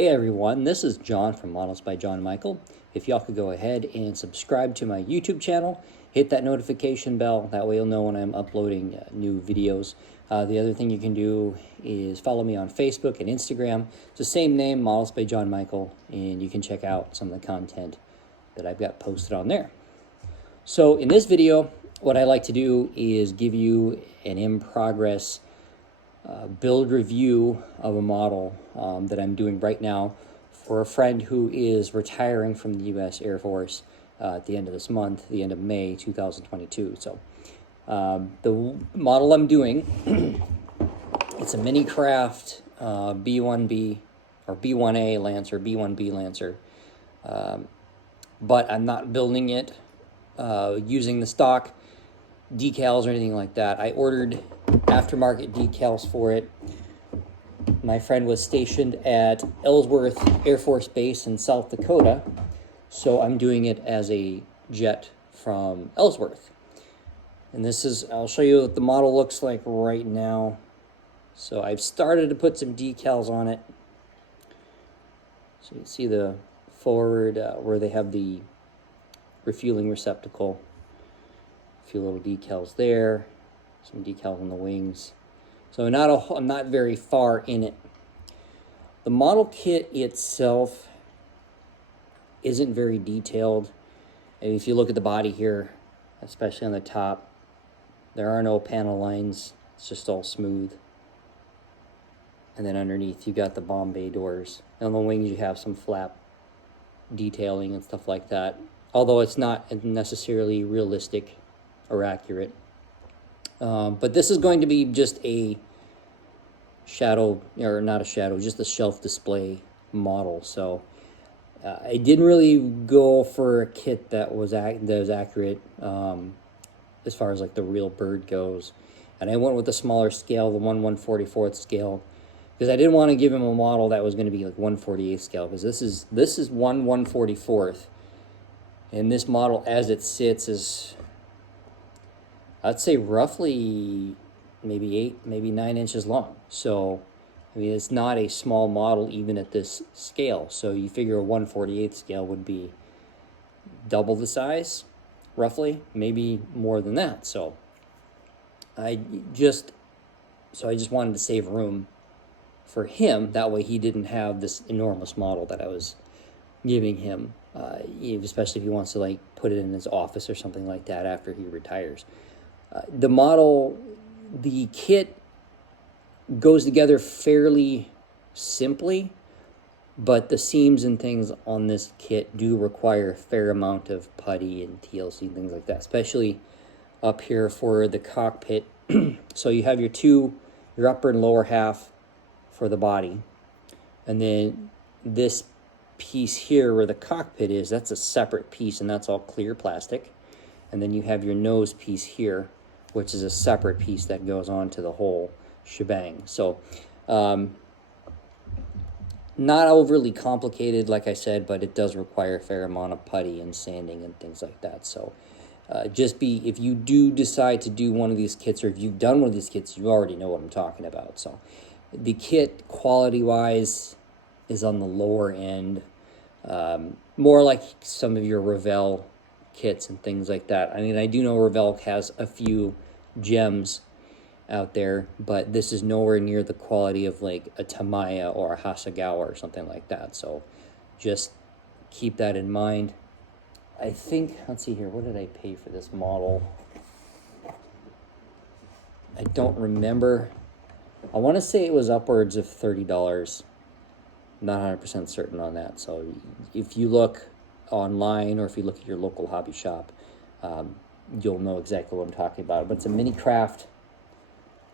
Hey everyone, this is John from Models by John Michael. If y'all could go ahead and subscribe to my YouTube channel, hit that notification bell, that way you'll know when I'm uploading new videos. The other thing you can do is follow me on Facebook and Instagram. It's the same name, Models by John Michael, and you can check out some of the content that I've got posted on there. So in this video, what I like to do is give you an in-progress build review of a model that I'm doing right now for a friend who is retiring from the U.S. Air Force at the end of this month, the end of May 2022. So the model I'm doing, it's a Minicraft B-1B or B-1A Lancer, B-1B Lancer, but I'm not building it using the stock decals or anything like that. I ordered aftermarket decals for it. My friend was stationed at Ellsworth Air Force Base in South Dakota, so I'm doing it as a jet from Ellsworth. And this is, I'll show you what the model looks like right now. So I've started to put some decals on it. So you can see the forward where they have the refueling receptacle. A few little decals there, some decals on the wings. So I'm not very far in it. The model kit itself isn't very detailed. And if you look at the body here, especially on the top, there are no panel lines. It's just all smooth. And then underneath you got the bomb bay doors. And on the wings you have some flap detailing and stuff like that. Although it's not necessarily realistic or accurate. But this is going to be just a shadow, or not a shadow, just a shelf display model. So I didn't really go for a kit that was accurate as far as like the real bird goes. And I went with the smaller scale, the 1/144th scale, because I didn't want to give him a model that was going to be like 1/48 scale, because this is 1/144th. And this model as it sits is, I'd say roughly maybe 8, maybe 9 inches long. So, I mean, it's not a small model even at this scale. So you figure a 1/48 scale would be double the size, roughly, maybe more than that. So I just wanted to save room for him. That way he didn't have this enormous model that I was giving him, especially if he wants to like put it in his office or something like that after he retires. The kit goes together fairly simply, but the seams and things on this kit do require a fair amount of putty and TLC and things like that, especially up here for the cockpit. So you have your upper and lower half for the body, and then this piece here where the cockpit is, that's a separate piece, and that's all clear plastic. And then you have your nose piece here, which is a separate piece that goes on to the whole shebang. So not overly complicated, like I said, but it does require a fair amount of putty and sanding and things like that. So if you do decide to do one of these kits, or if you've done one of these kits, you already know what I'm talking about. So the kit quality wise is on the lower end, more like some of your Revell kits and things like that. I mean, I do know Revell has a few gems out there, but this is nowhere near the quality of like a Tamiya or a Hasegawa or something like that. So just keep that in mind. I think, let's see here, what did I pay for this model? I don't remember. I want to say it was upwards of $30. Not 100% certain on that. So if you look online, or if you look at your local hobby shop, you'll know exactly what I'm talking about. But it's a Minicraft.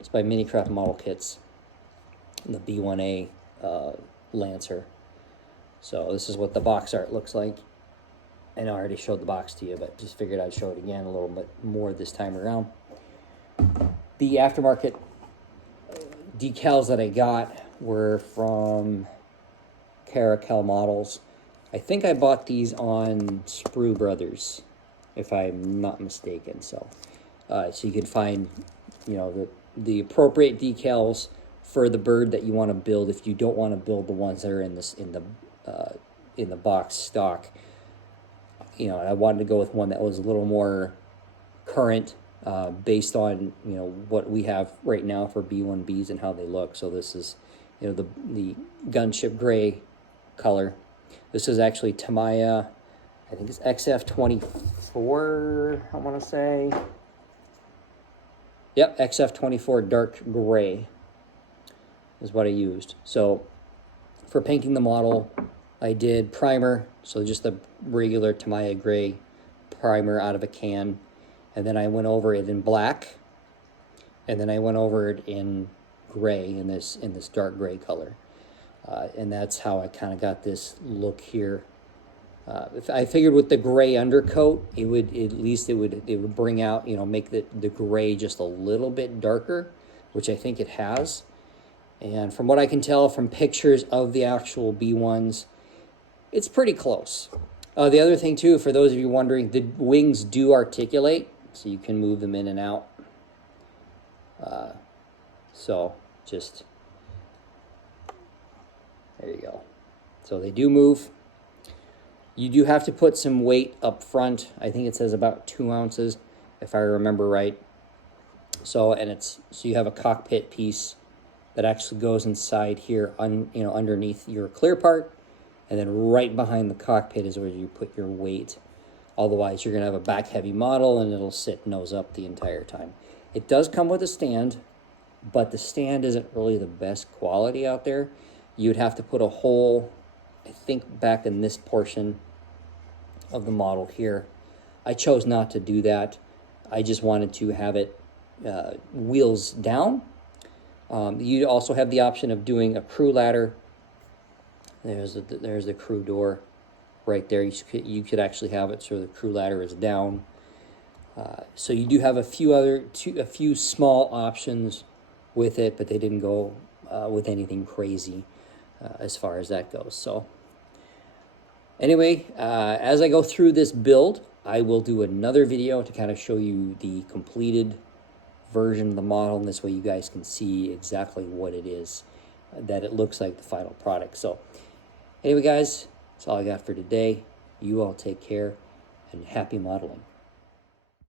It's by Minicraft Model Kits, the B-1A Lancer. So this is what the box art looks like. I know I already showed the box to you, but just figured I'd show it again a little bit more this time around. The aftermarket decals that I got were from Caracal Models. I think I bought these on Sprue Brothers, if I'm not mistaken. So you can find, the appropriate decals for the bird that you want to build if you don't want to build the ones that are in the box stock. You know, I wanted to go with one that was a little more current, based on, you know, what we have right now for B1Bs and how they look. So this is, you know, the gunship gray color. This is actually Tamiya, I think it's XF24, I want to say. Yep, XF24 dark gray is what I used. So for painting the model, I did primer, so just the regular Tamiya gray primer out of a can, and then I went over it in black, and then I went over it in gray, in this dark gray color, and that's how I kind of got this look here. If I figured with the gray undercoat, it would bring out, you know, make the gray just a little bit darker, which I think it has. And from what I can tell from pictures of the actual B1s, it's pretty close. The other thing too, for those of you wondering, the wings do articulate, so you can move them in and out. So just, there you go. So they do move. You do have to put some weight up front. I think it says about 2 ounces, if I remember right. So, and so you have a cockpit piece that actually goes inside here, you know, underneath your clear part, and then right behind the cockpit is where you put your weight. Otherwise, you're gonna have a back heavy model and it'll sit nose up the entire time. It does come with a stand, but the stand isn't really the best quality out there. You'd have to put a hole, I think, back in this portion of the model here. I chose not to do that. I just wanted to have it wheels down. You also have the option of doing a crew ladder. There's the crew door right there. You could actually have it so the crew ladder is down. So you do have a few small options with it, but they didn't go with anything crazy as far as that goes. So anyway, as I go through this build, I will do another video to kind of show you the completed version of the model, and this way you guys can see exactly what it is that it looks like, the final product. So anyway, guys, that's all I got for today. You all take care and happy modeling.